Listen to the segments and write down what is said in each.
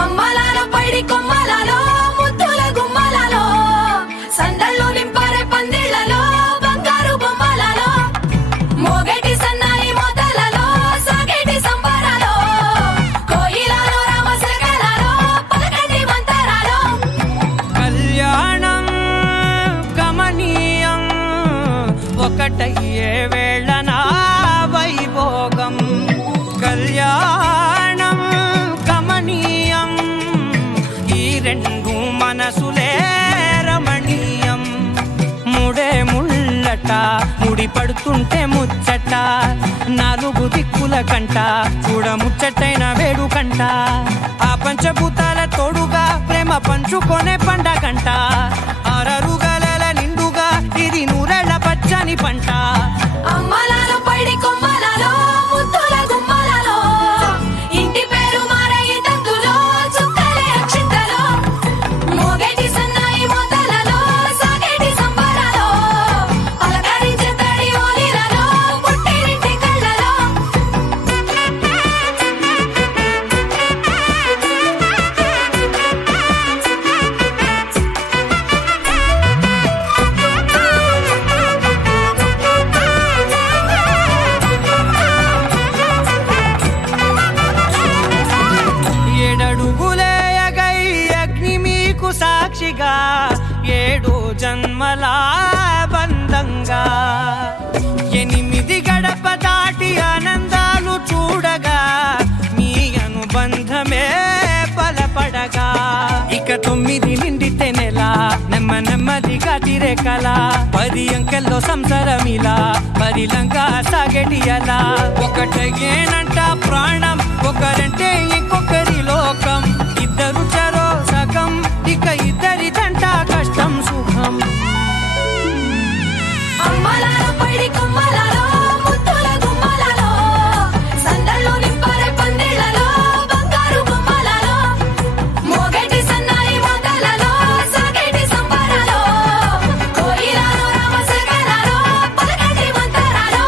అమ్మలాలో పైడి కొమ్మలలో ముద్దుల గుమ్మలలో సందళ్ళు నింపారే పందిళ్లలో బంగారు బొమ్మలలో మోగేటి సన్నాయి మోతలలో సాగేటి సంబరాలో కోయిలలో రామశకలలో పలకటి మంతరాలో కళ్యాణం గమనీయం ఒకటయ్యే వేళనా వైభోగం కళ్యాణం గమనీయం ఈ రెండు మనసులే రమణీయం ముడే ముళ్ళట ముడి పడుతుంటే ముచ్చట నాలుగు దిక్కుల కంట చూడ ముచ్చటైన వేడుకంట ఆ పంచభూతాల తోడుగా ప్రేమ పంచుకొనే పండగంట ఆరరుగల నిండుగా ఇది నూరెళ్ళ పచ్చని పంట అమ్మలాలో పైడి కొమ్మలలో ముద్దుల గుమ్మలలో ఇంటి పేరు మారయి తందులో చుక్కలే అక్షింతలో మోగేటి సన్నాయి మోతలలో సాగేటి సంబరాలో పలకరించే తడి ఓలిలలో పుట్టినింటి కళ్ళలో ఏడడుగులేయగై అగ్ని మీకు సాక్షిగా ఏడు జన్మల బంధంగా ఎనిమిది గడప దాటి ఆనందాలు చూడగా మీ అనుబంధమే బలపడగా ఇక 9 నిండితే నెల నెమ్మదిగా తిరేకల 10 అంకెల్లో సంసారమిలా పరిలంగా సాగేటి అలా ఒకటేనంట ప్రాణం ఒకరంటే ఇంకొకరి లోకం ఇద్దరు చరో సగం ఇక ఇద్దరిదంట కష్టం సుఖం అమ్మలాలో పైడి కొమ్మలలో ముద్దుల గుమ్మలలో సందళ్ళు నింపారే పందిళ్లలో బంగారు బొమ్మలలో మోగేటి సన్నాయి మోతలలో సాగేటి సంబరాలో కోయిలలో రామశకలలో పలకటి మంతరాలో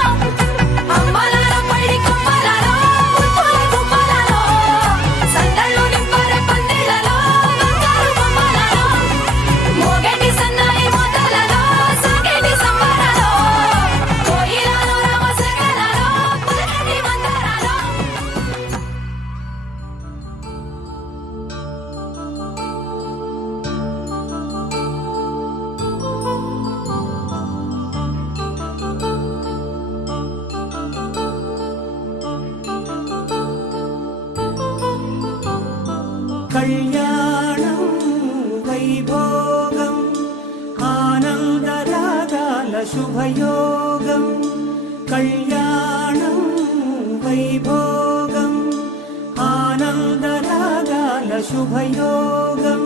అమ్మలాలో పైడి కొమ్మలలో ముద్దుల గుమ్మలలో సందళ్ళు నింపారే పందిళ్లలో బంగారు బొమ్మలలో మోగేటి సన్నాయి మోతలలో సాగేటి సంబరాలో కోయిలలో రామశకలలో పలకటి మంతరాలో కళ్యాణం వైభోగం ఆనందరాగాల శుభయోగం కళ్యాణం వైభోగం ఆనందరాగాల శుభయోగం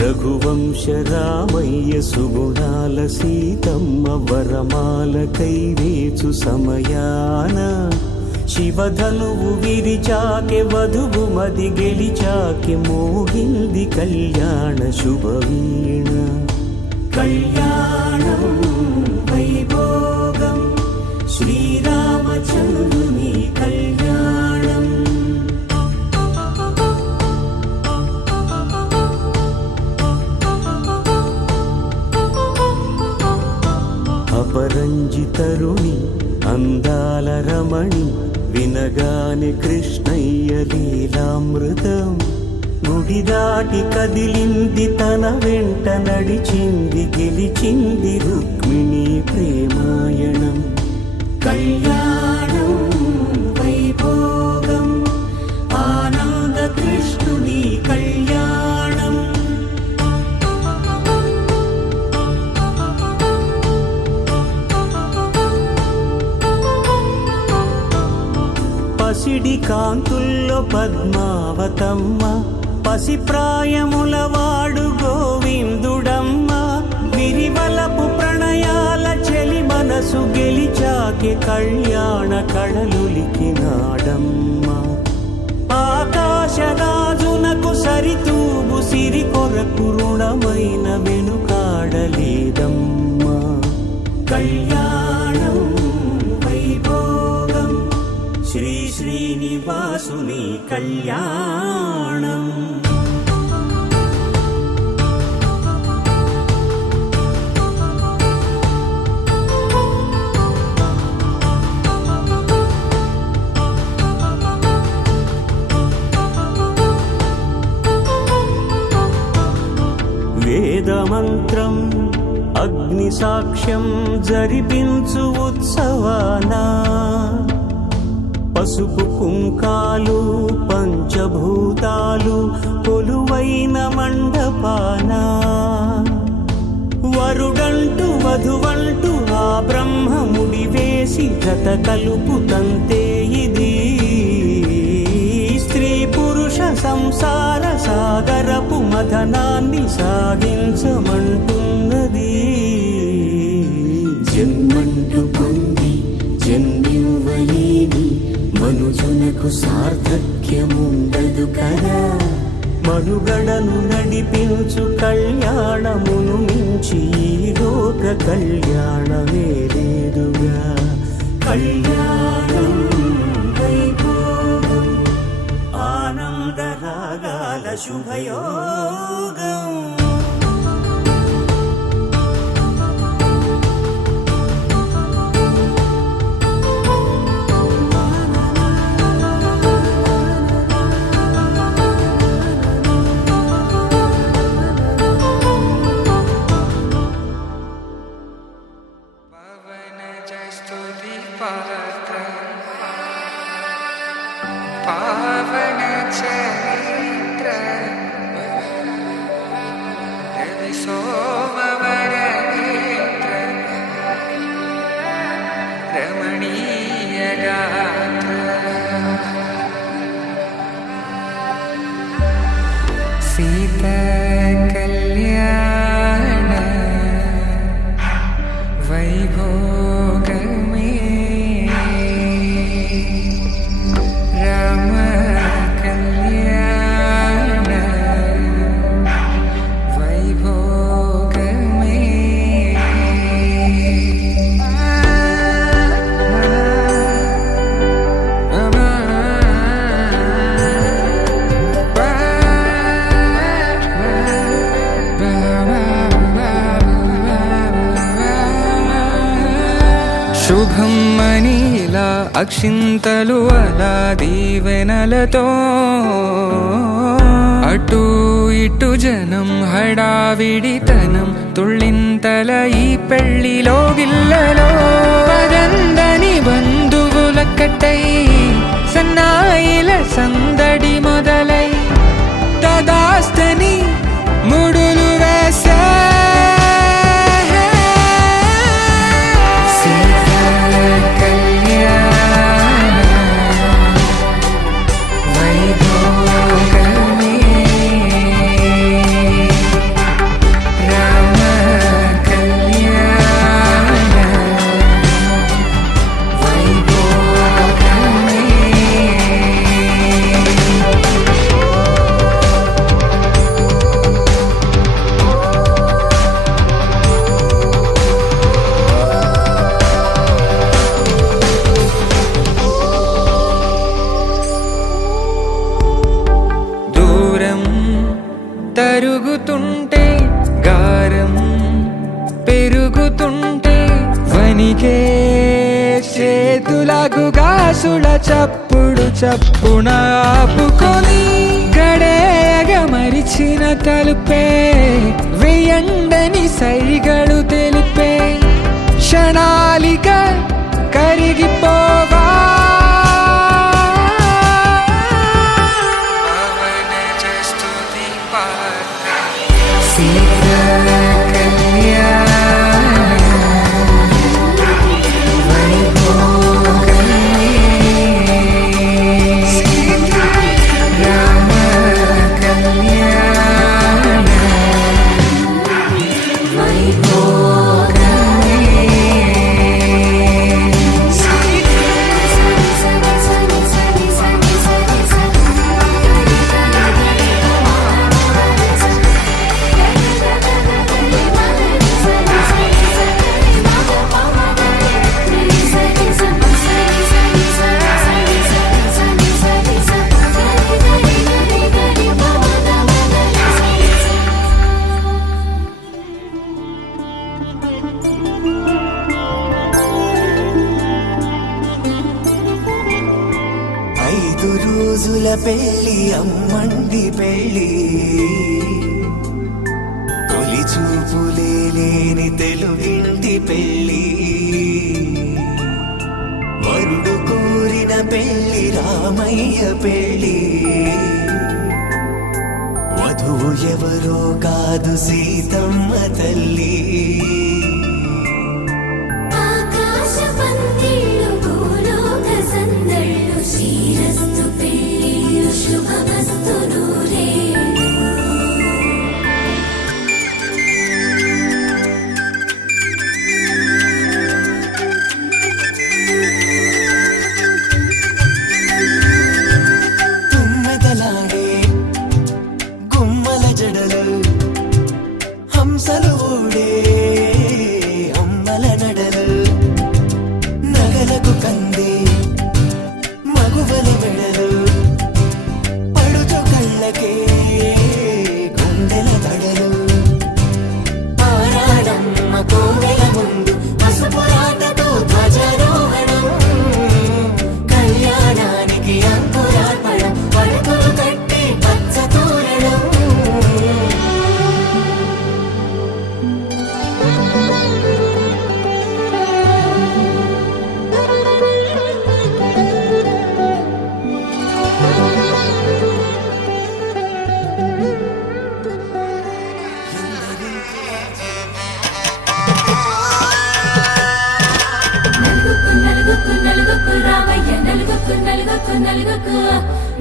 రఘువంశ రామయ్య సుగుణాల సీతమ్మ వరమాల కైవేచు సమయాన శివధనువు విరిచాకె వధువు మది గెలిచాకె మోగింది కళ్యాణ శుభవీణ కళ్యాణం వైభోగం శ్రీరామచంద్రుని కళ్యాణం అపరంజి తరుణి అందాల రమణి వినగాని కృష్ణయ్య లీలామృతం గుడి దాటి కదిలింది తన వెంట నడిచింది గెలిచింది రుక్మిణి ప్రేమాయణం కళ్యాణం వైభోగం ఆనంద కృష్ణుని కళ్యాణం పసిడి కాంతుల్లో పద్మావతమ్మ పసిప్రాయముల వాడు గోవిందుడమ్మ విరివలపు ప్రణయాల చెలి మనసు గెలిచాకె కళ్యాణ కళలులికినాడమ్మ ఆకాశరాజునకు సరితూగు సిరి కొరకు రుణమైన వెనుకాడలేదమ్మా కళ్యాణం వైభోగం శ్రీ శ్రీనివాసుని కళ్యాణం. వేద మంత్రం అగ్ని సాక్ష్యం జరిపించు ఉత్సవాన పసుపు కుంకాలు పంచభూతాలు కొలువైన మండపాన వరుడంటూ వధువంటూ ఆ బ్రహ్మముడి వేసి జత కలుపుతంతే ఇది స్త్రీ పురుష సంసార సాగరపు మథనాన్ని సాగించమంటున్నది. జన్మంటూ పొంది జన్మివ్వలేని మనుజునకు సార్థక్యముండదు కదా. మనుగడను నడిపించు కళ్యాణమును మించి ఈ లోక కళ్యాణమే లేదుగా. కళ్యాణం వైభోగం ఆనందరాగాల శుభయోగం. पावन चरित्र रवि सोमवर नेत्र रमणीय गात्र सीता कल्याण वैभोग శుభం మనీలా అక్షింతలు అలా దీవెనలతో అటు ఇటు జనం హడావిడితనం తుళ్ళింతల ఈ పెళ్లిలో గిల్లలో పదందని బంధువుల కట్టై సన్నాయిల సందడి మొదలై తదాస్తని ముడులు వేసే తరుగుతుంటే గారం పెరుగుతుంటే వనికే చేతులకు గాసుల చప్పుడు చప్పున ఆపుకొని గడేగ మరిచిన తలుపే వేయండని సైగడు తెలిపే క్షణాలిక కరిగిపోవా రోజుల పెళ్లి అమ్మంది పెళ్లి తొలి చూపులే లేని తెలుగింటి పెళ్ళి వరుడు కోరిన పెళ్ళి రామయ్య పెళ్ళి వధువు ఎవరో కాదు సీతమ్మ తల్లి ఆకాశ పందిళ్ళు భూలోక సందళ్ళు శ్రీరస్తు పెళ్ళిళ్ళు శుభమస్తు నూరేళ్ళు తుమ్మెదలాడే గుమ్మల జడలు హంసలు ఊడే అమ్మల నడలు నగలకు కంది మగువల మెడలు పడుచు కళ్ళకే గుండెల దడలు ఆరాడమ్మ కోవెల ముందు పసుపురాటతో ధ్వజారోహణం కళ్యాణానికి అంకురార్పణం పడుకులు కట్టి పచ్చ తోరణం నలుగుకు నలుగుకు రామయ్య నలుగుకు నలుగుకు నలుగుకు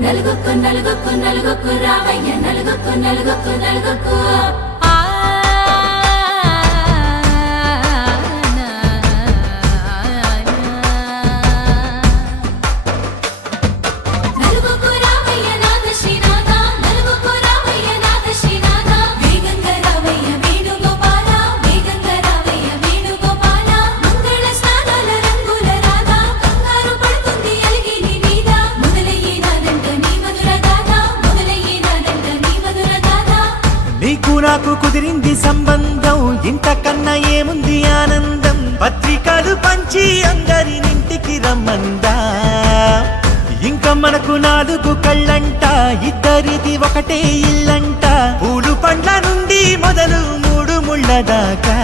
నలుగుకు నలుగుకు నలుగుకు రామయ్య నలుగుకు నలుగుకు నలుగుకు నలుగుకు రామయ్య నాథ శ్రీనాథ నలుగుకు రామయ్య నాథ శ్రీనాథ వేగంగా రామయ్య వేణుగోపాల వేగంగా రామయ్య వేణుగోపాల మంగళ స్నానాల రంగుల రాధ కంగారు పడుతుంది అలిగిని మీద మొదలయ్యేనాదంట నీ మధుర గాథ మొదలయ్యేనాదంట నీ మధుర గాథ నీకు నాకు కుదిరింది సంబంధం ఇంతకన్నా ఏముంది ఆనందం పత్రికలు పంచి అందరినింటికి రమ్మందా ఇంకా మనకు 4 కళ్ళంట ఇద్దరిది ఒకటే ఇల్లంట పూలు పండ్ల నుండి మొదలు 3 ముళ్ళ దాకా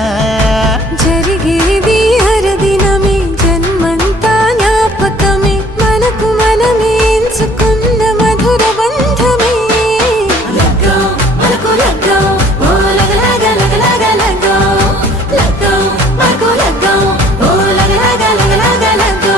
జరిగేది హరదినమే జన్మంతా జ్ఞాపకమే మనకు మనమే ఎంచుకున్న మధుర బంధమే లగ్గో మనకు లగ్గో ఓ లగలగ లగలగ లగ్గో లగ్గో మనకు లగ్గో ఓ లగలగ లగలగ లగ్గో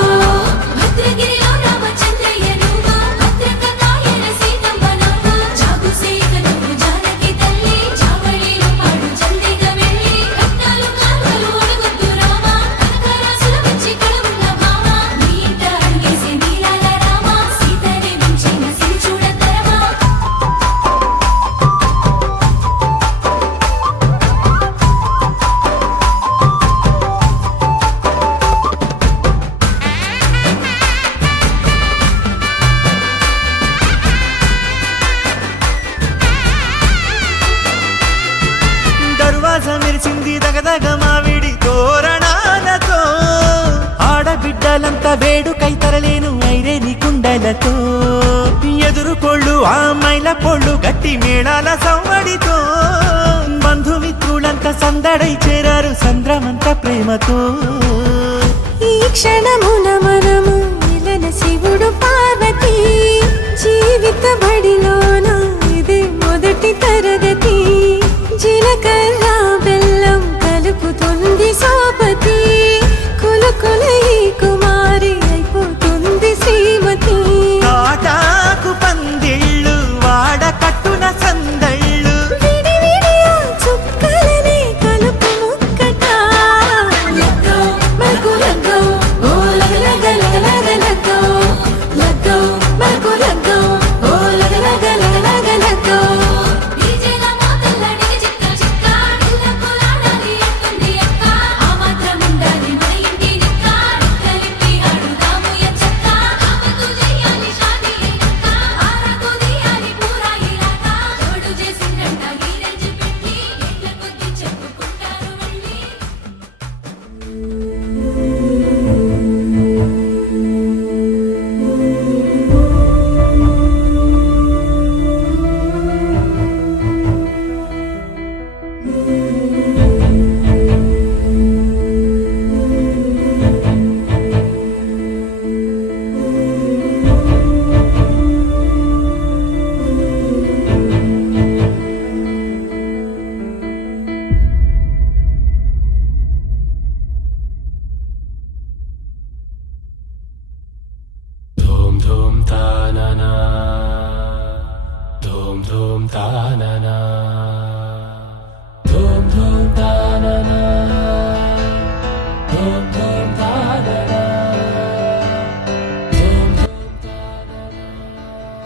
భద్రగిరిలో రామచంద్రయ్య నువ్వు భద్రకాయన సీతమ్మ నువ్వు జాగు సేక నువ్వు జానకి తల్లి జావళిలో పాడు చండిగా వెళ్ళి రత్నాలు కాల్వలు ఒడగొద్దు రామ కనకరాసుల వచ్చి కళవున్న భామ నీ ఇంట అడిగేసే నీలాల రామ సీతనే మించిన సిరి చూడతరమా దర్వాజ మెరిసింది దగదగ మావిడి తోరణాలతో ఆడబిడ్డలంతా వేడుకై తరలేను ఐరేని కుండలతో ఎదురుకోళ్ళు ఆ మైల పోళ్ళు గట్టి మేళాల సవ్వడితో బంధుమిత్రులంతా సందడై చేరారు సంద్రమంత ప్రేమతో ఈ క్షణమున మనము ఇలన శివుడు పార్వతి జీవిత బడిలోన ఇదే మొదటి తరగతి జీలకర్ర బెల్లం కలుపుతుంది సోపతి కులకుల ఈ కుమారి అయిపోతుంది శ్రీమతి తాటాకు పందిళ్ళు వాడ కట్టున సందళ్ళు విడి విడియా చుక్కలనే కలుపు ముక్కట లగ్గో మనకు లగ్గో ఓ లగలగ లగలగ లగ్గో లగ్గో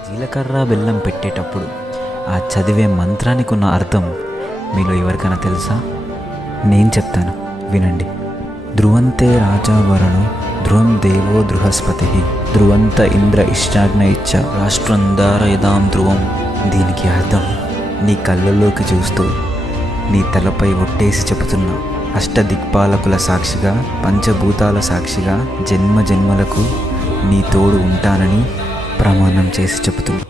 జీలకర్ర బెల్లం పెట్టేటప్పుడు ఆ చదివే మంత్రానికి ఉన్న అర్థం మీలో ఎవరికైనా తెలుసా? నేను చెప్తాను, వినండి. ధ్రువంతే రాజావరణో ధ్రువం దేవో బృహస్పతి ధ్రువంత ఇంద్ర ఇష్టాగ్న ఇచ్చ రాష్ట్రంధారయదాం ధ్రువం. దీనికి అర్థం, నీ కళ్ళల్లోకి చూస్తూ నీ తలపై ఒట్టేసి చెబుతున్నా, అష్టదిక్పాలకుల సాక్షిగా పంచభూతాల సాక్షిగా జన్మ జన్మలకు నీ తోడు ఉంటానని ప్రమాణం చేసి చెబుతున్నా.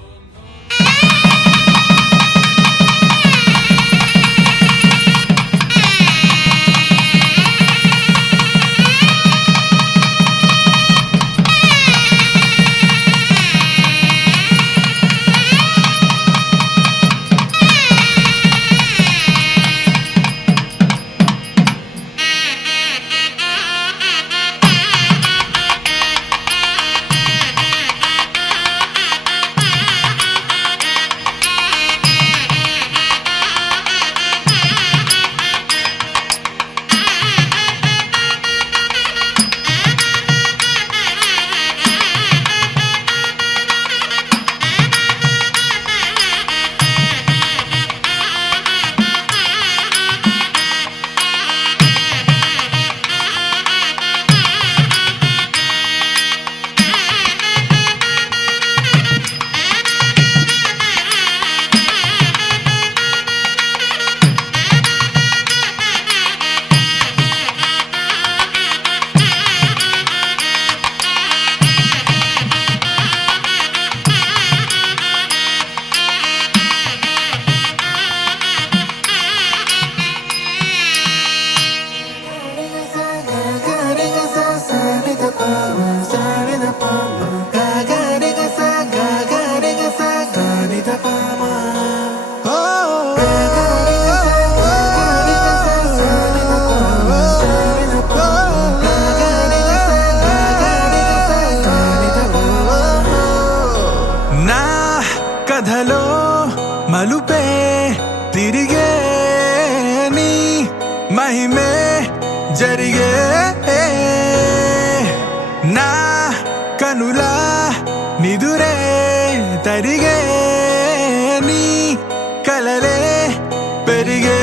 కథలో మలుపే తిరిగే నీ మహిమే జరిగే నా కనులా నిదురే తరిగే నీ కలలే పెరిగే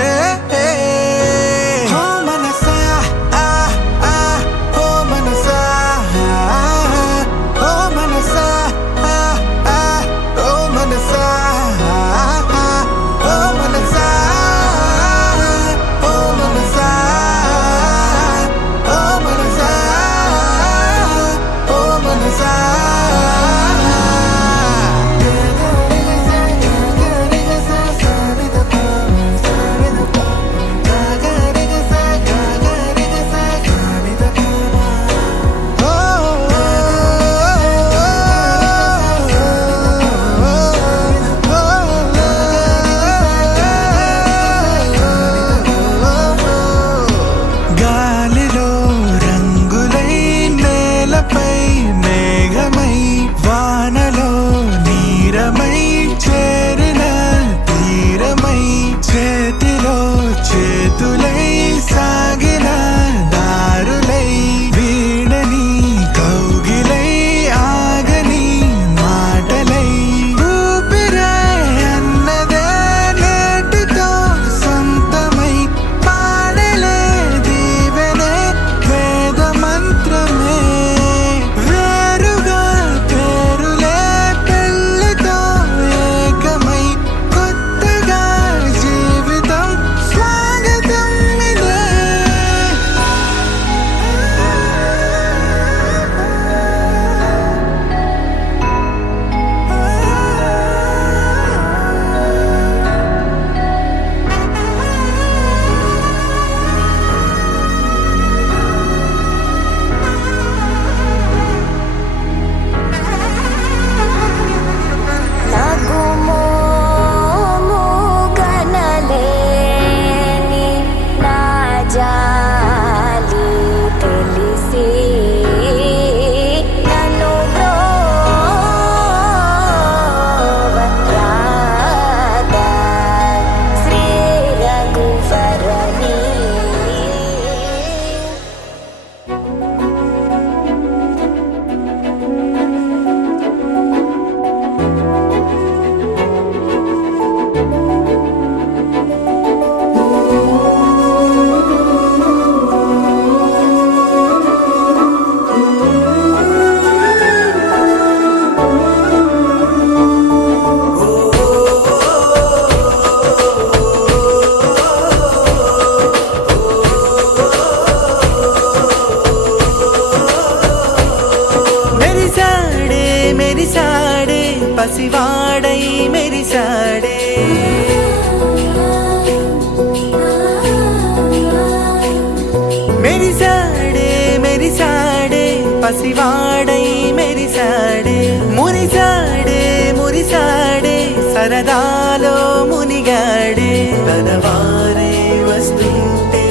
పసివాడై మెరిసాడే మురిసాడే మురిసాడే సరదాలో మునిగాడే తనవారే వస్తుంటే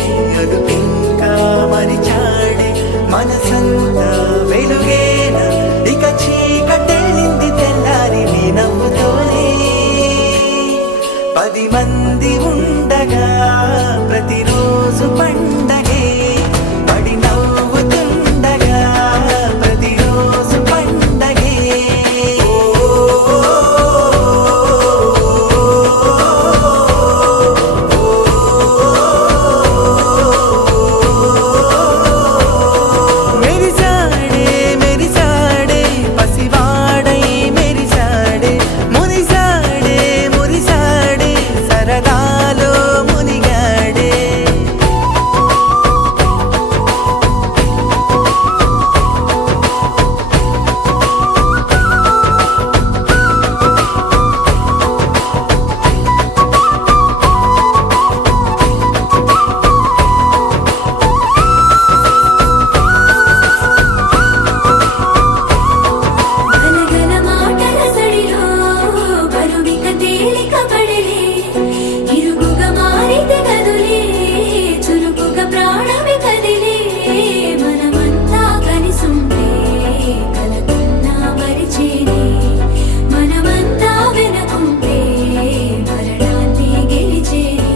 అదుపింకా మరిచాడే మనసంతా వెలుగేన ఇక చీకటెళ్ళింది తెల్లారి నీ నవ్వుతోనే 10 మంది ఉండగా ప్రతిరోజు పండగే పడి నవ్వుతుండగా ప్రతిరోజు పండగే మెరిసాడే మెరిసాడే పసివాడై మెరిసాడే మురిసాడే మురిసాడే సరదాలో మునిగాడే గలగల మాటల సడిలో బరువిక తేలిక పడలే ఇరుగుగా మారితే కదులే చురుకుగా ప్రాణమి కదిలే మనమంతా కలిసుంటే కలకున్నా మరిచేనే మనమంతా వెనకుంటే మరణాన్ని గెలిచేనే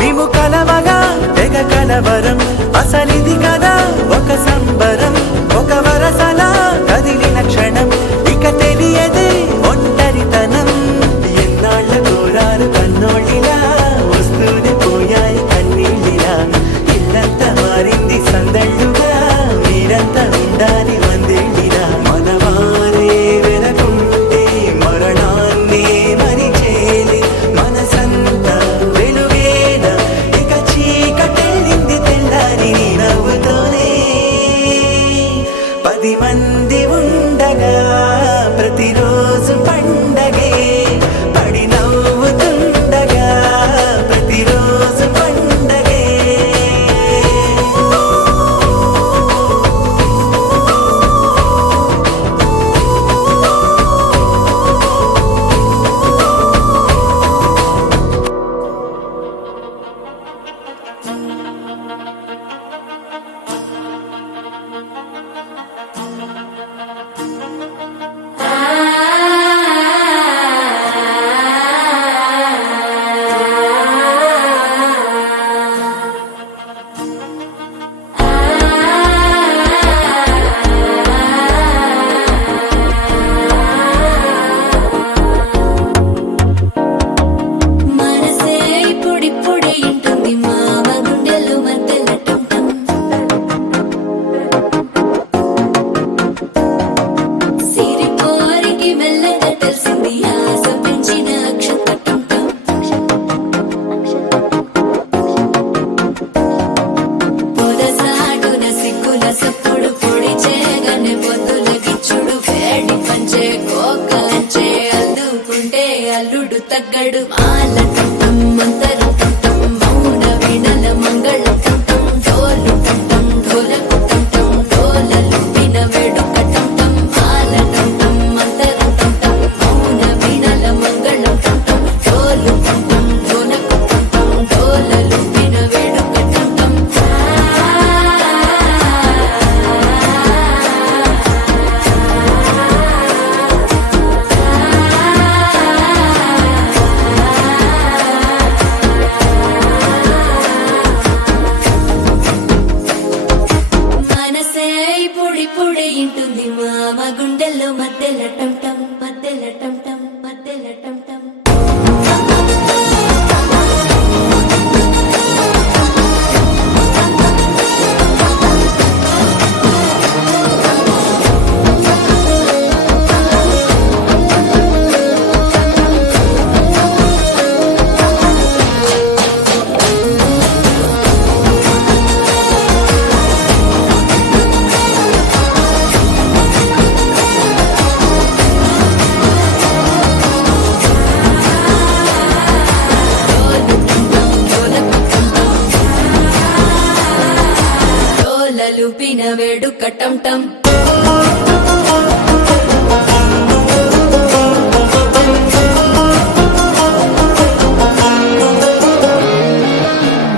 మేము కలవగా తెగ కలవరం అసలిది కదా ఒక సంబరం ఒక వరసలా కదిలిన క్షణం ఇక తెలియదే ఒంటరితనం ఎన్నాళ్ళ కోరారు కన్నోళ్ళిలా వస్తూనే పోయాయి కన్నీళ్ళిలా ఇల్లంతా మారింది సందళ్ళుగా మీరంతా ఉండాలి వందేళ్ళిలా మనవారే వెనకుంటే మరణాన్ని మరిచేలి మనసంతా వెలుగేన ఇక చీకటెళ్ళింది తెల్లారి నీ నవ్వుతోనే డోలలుపిన వేడుక టం టం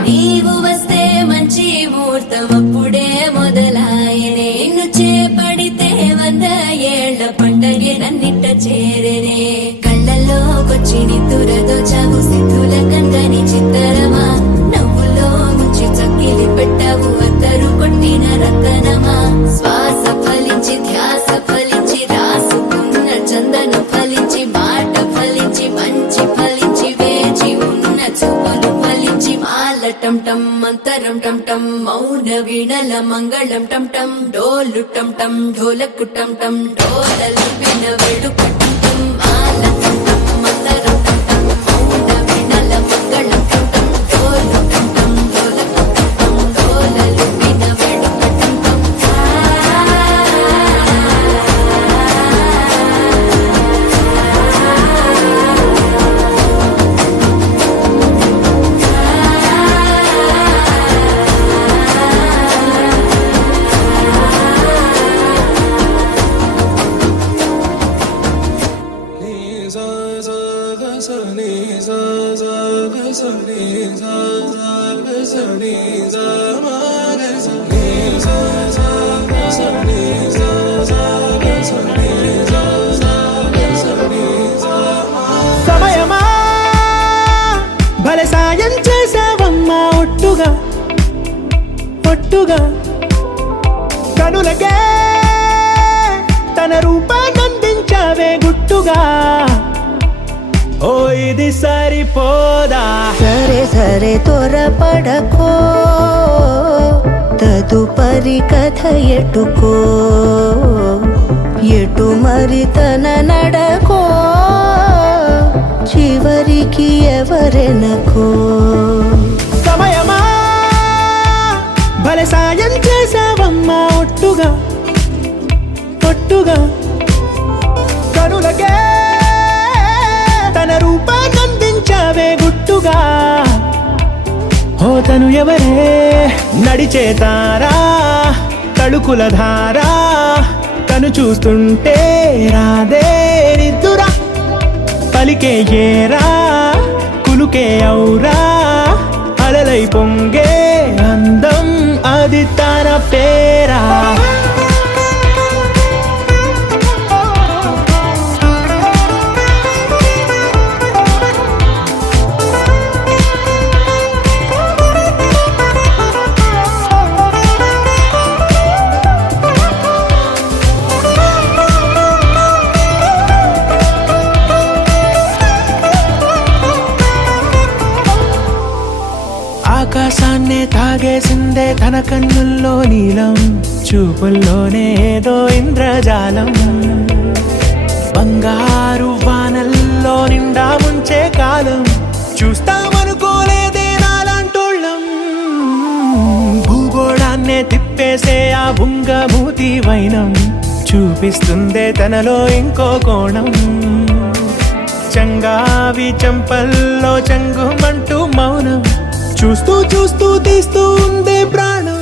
నీవు వస్తే మంచి ముహూర్తం అప్పుడే మొదలాయనే నిన్ను చేపడితే 100 ఏళ్ల పండగే నన్నిట్ట చేరనే కళ్ళల్లోకొచ్చి నిద్దురదో చావు సిద్ధుల కందని చిత్తరమా నవ్వులో ముంచి చక్కిలి పెట్టావు అద్దరు కొట్టిన రతనమా శ్వాస ఫలించి ధ్యాస ఫలించి రాసుకున్న చందన ఫలించి మాట ఫలించి మంచి ఫలించి వేచి ఉన్న చూపులు ఫలించి మాల టం టం మంతరం టం టం మౌన వీణల మంగళం టం టం డోలు టం టం ఢోలకు టం టం డోలలు విన వేడుక టం టం మాల టం టం మంతరం టం టం మౌన వీణల మంగళం టం టం డోలు టం టం ఢోలకు టం టం డోలలు విన వేడుక టం టం సమయమా భలే సాయం చేసావమ్మా ఒట్టుగా ఒట్టుగా కనులకే తన రూపాన్నందించావే గుట్టుగా ఓ ఇది సరిపోదా సరే సరే త్వరపడకో తదుపరి కథ ఎటుకో ఎటు మరి తన నడకో చివరికి ఎవరెనకో సమయమా భలే సాయం చేసావమ్మా ఒట్టుగా ఒట్టుగా కనులకే తన రూపాన్నందించావే గుట్టుగా ఓ తను ఎవరే నడిచే తారా తళుకుల ధారా తను చూస్తుంటే రాదే నిద్దురా పలికే ఏరా కులుకే ఔరా అలలై పొంగే అందం అది తన పేరా ఆకాశాన్నే తాగేసిందే తన కన్నుల్లో నీలం చూపుల్లోనే ఏదో ఇంద్రజాలం బంగారు వానల్లో నిండా ముంచే కాలం చూస్తామనుకోలేదే నాలాంటోళ్ళం భూగోళాన్నే తిప్పేసే ఆ బుంగమూతి వైనం చూపిస్తుందే తనలో ఇంకో కోణం చంగావి చంపల్లో చంగుమంటూ మౌనం చూస్తూ చూస్తూ తీస్తూ ఉందే ప్రాణం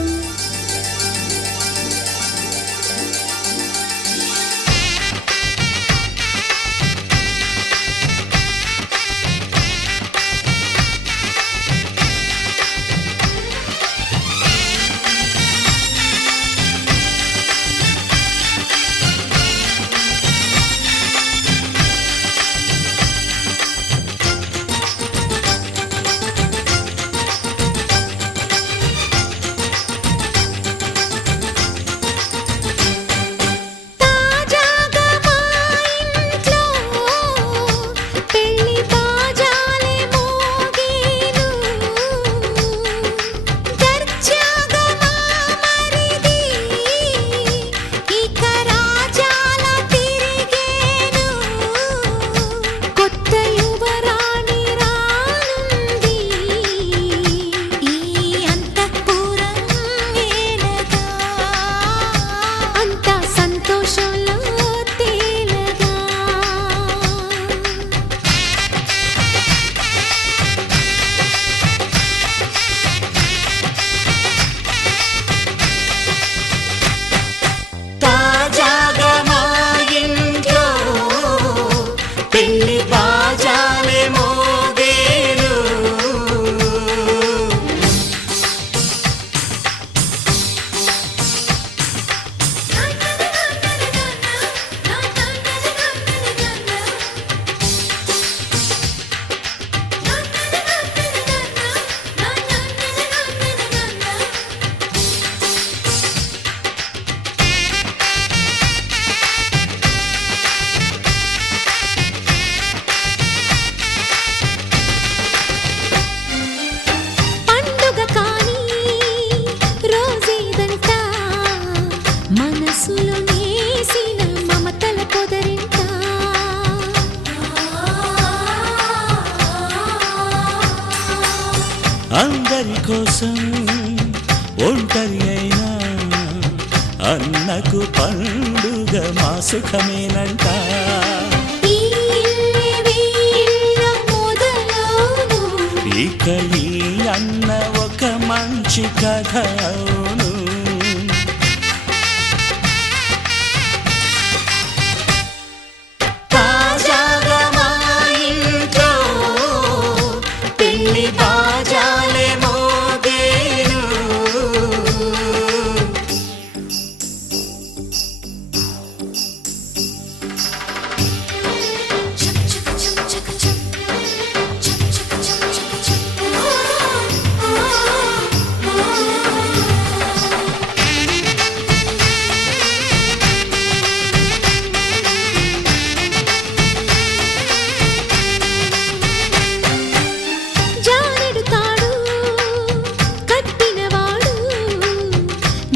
కోసం ఒంటరి అయినా అన్నకు పండుగ మా సుఖమేనంట. ఈ ఇల్లే వీళ్ళ మొదలవును. ఇక ఈ అన్న ఒక మంచి కథ అవును. తాజాగా మా ఇంట్లో పెళ్లి బాజాలే మోగేను. చక్ చక్ చక్ చక్ చక్. చక్ చక్ చక్ చక్ చక్. జానెడు తాడు కట్టినవాడు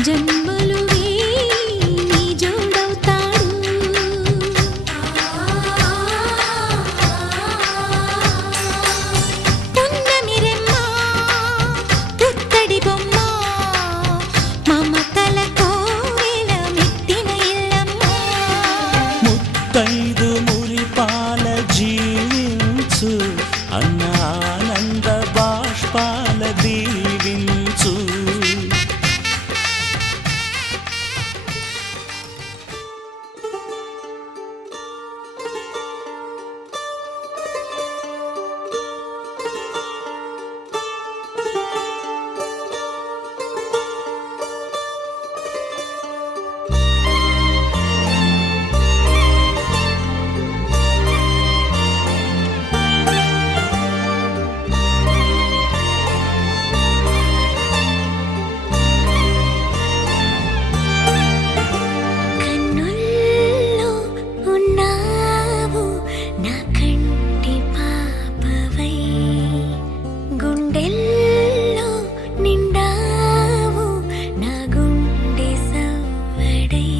జన్మలు నీ జోడవుతాడు. పున్నమి రెమ్మ పుత్తడి బొమ్మ మమతల కోవెల మెట్టిన ఇల్లమ్మ. ముత్తైదు మురిపాల జీవించు అన్న ఆనంద బాష్పాల దీవించు. కన్నుల్లో ఉన్నావు నా కంటి పాపవై, గుండెల్లో నిండావు నా గుండె సవ్వడై.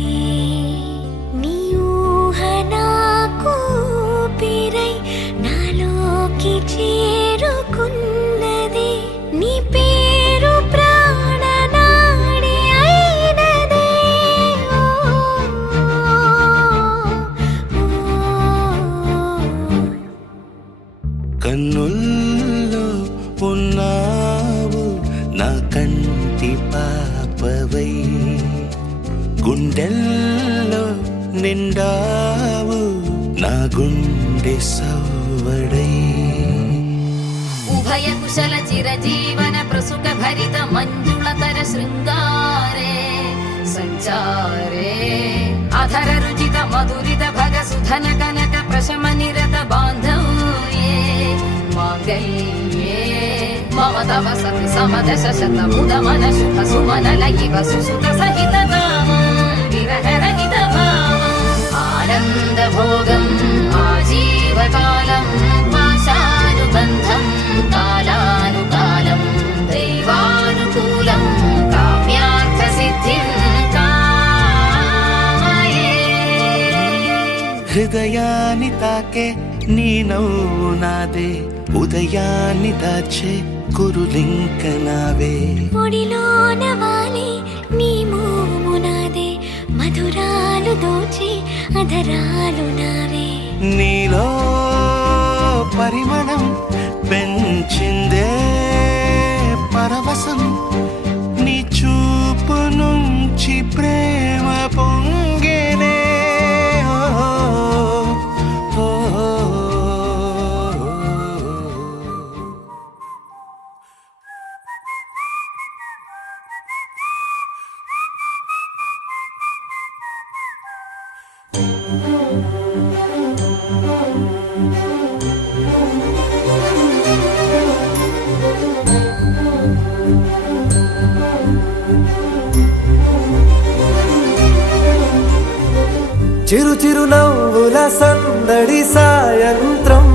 నీ ఊహ నాకు ఊపిరై నాలోకి చేరుకున్నది. నీ పేరు ప్రాణనాడి అయినదే. కన్నుల్లో ఉన్నావు నా కంటి పాపవై, గుండెల్లో నిండావు నా గుండె సవ్వడై. ఉభయ కుశల చిరజీవన ప్రసుక భరిత మంజుళతర శృంగారే సంచారే అధర రుచిత మధురిత భగ సుధన కనక ప్రశమ నిరత బాంధవ్యే మాంగళ్యే మమ తవ సతి సమదశ శత ముదమన శుభ సుమనల ఇవ సుసుత సహిత కామం విరహ రహిత భావం ఆనంద భోగం ఆజీవకాలం పాశానుబంధం కాలానుకాలం దైవానుకూలం కామ్యార్థ సిద్ధిం కామయే. హృదయాన్ని తాకే నీ నవ్వు నాదే, ఉదయాన్ని దాచే కురులింక నావే. ఒడిలోన వాలి నీ మోము నాదే, మధురాలు దోచి అధరాలు నావే. నీలో పరిమళం పెంచిందే పరవశం, నీ చూపు నుంచి ప్రేమ పొంగేనే. ఓ, ఓ, ఓ, చిరు చిరు నవ్వుల సందడి సాయంత్రం,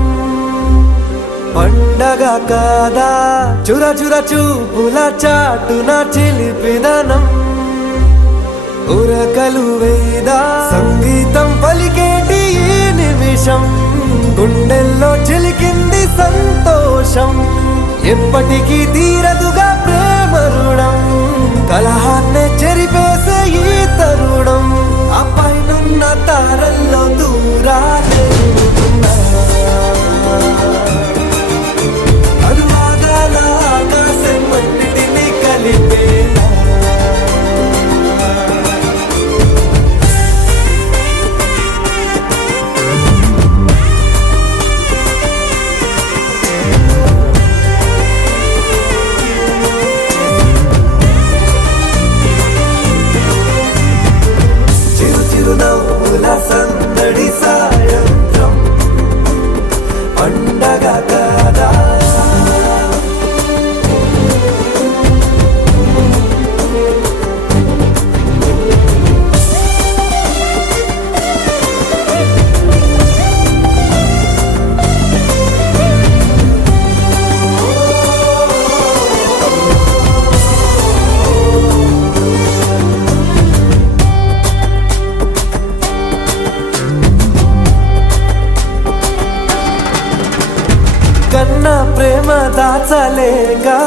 పండగ కాదా చుర చుర చూపుల చాటున చిలిపిదనం. ఉరకలు వేదా సంగీతం పలికేటి ఈ నిమిషం, గుండెల్లో చిలికింది సంతోషం. ఎప్పటికీ తీరదుగా ప్రేమ మధురం కలహాన్నే చెరిపేసే ఈ తరుణం ఆ పైనున్న తారల్లో దూరాలే ఉన్నా. అనువాదాల ఆకాశం అన్నిటినీ కలిపేనా చిరు చిరు నవ్వుల సందడి సాయంత్రం పండగ కదా కన్నా ప్రేమ దాచలేగా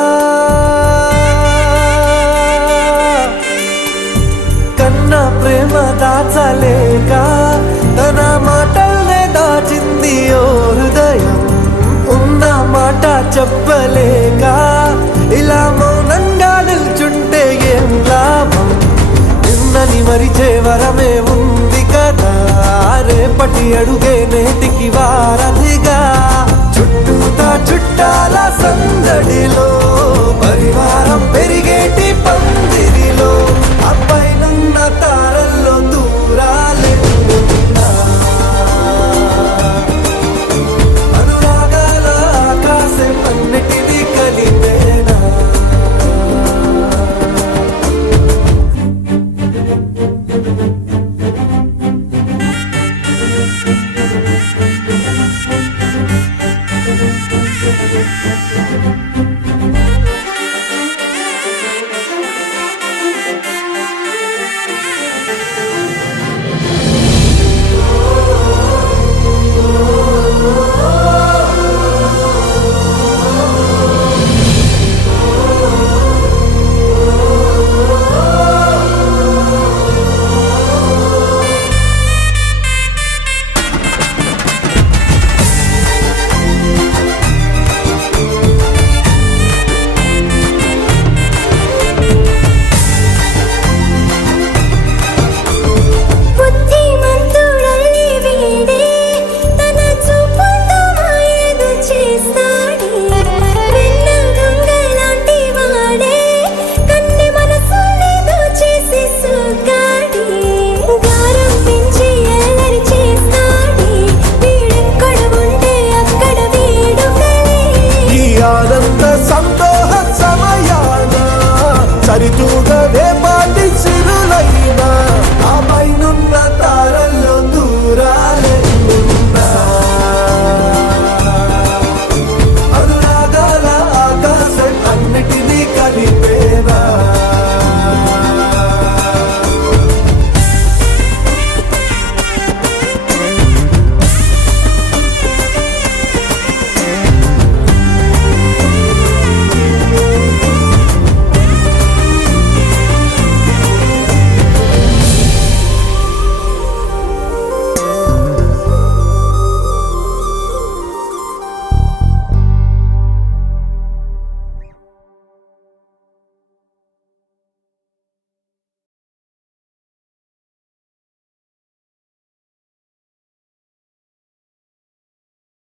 కన్నా ప్రేమ దాచలేగా తన మాటల్నే దాచింది ఓ హృదయం ఉన్న మాట చెప్పలేక ఇలా మౌనంగా నిల్చుంటే ఏం లాభం నిన్నని మరిచే వరమే ఉంది కదా రేపటి అడుగే నేటికి వారధిగా చుట్టూతా చుట్టాల సందడిలో పరివారం పెరిగేటి పందిరిలో అప్పైనున్న తారల్లో దూరాలే ఉన్నా. అనురాగాల ఆకాశం అన్నిటినీ కలిపేనా బుద్ధిమంతుడల్లి వీడే తన చూపుతో మాయేదో చేస్తాడే వెన్న దొంగలాంటి వాడే కన్నె మనసులేదో చేసి సుగాడే గారం పెంచి అల్లరి చేస్తాడే వీడెక్కడ ఉంటే అక్కడ వేడుకలే ఈ ఆనంద సంతోష సమయాన సరితూగ రేపాటి సిరులైనా ఆ పైనున్న